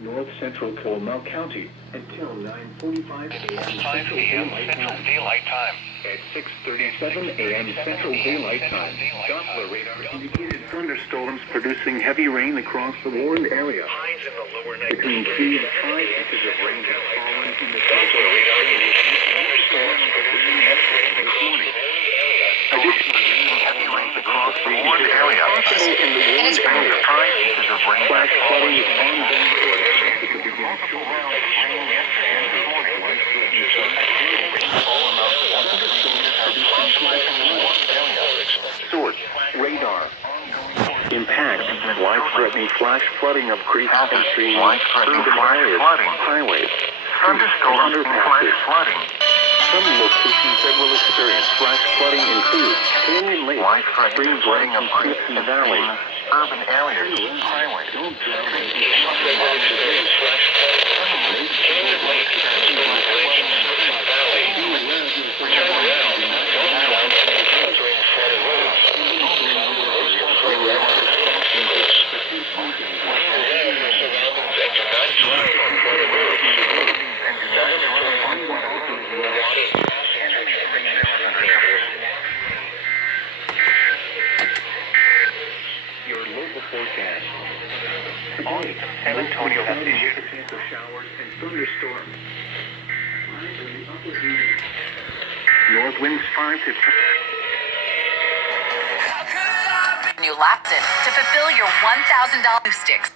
North Central Comal County until 9:45 a.m. Central Daylight Time. At 6:37 a.m. Central Daylight Time, Doppler radar indicated thunderstorms producing heavy rain across the warned area. Highs in the lower Between 3 and 5 inches of rain have fallen in the Doppler radar indicates thunderstorms producing heavy rain this morning. Additionally, heavy rain across the warned area. Possible in the warned area. 5 inches of rain Flash has flooding fallen. ongoing expected to begin shortly. Source, radar. Impact, life-threatening flash flooding of creeks and streams, urban areas, highways, Thunderstorms and flash flooding. Some locations that will experience flash flooding include Canyon Lake, Life-threatening flooding of creeks and and valleys, streams, urban areas, highways. your local forecast. Today, San Antonio has issued chance of showers and thunderstorms. North winds 5 to 10. New Lapton to fulfill your $1,000 sticks.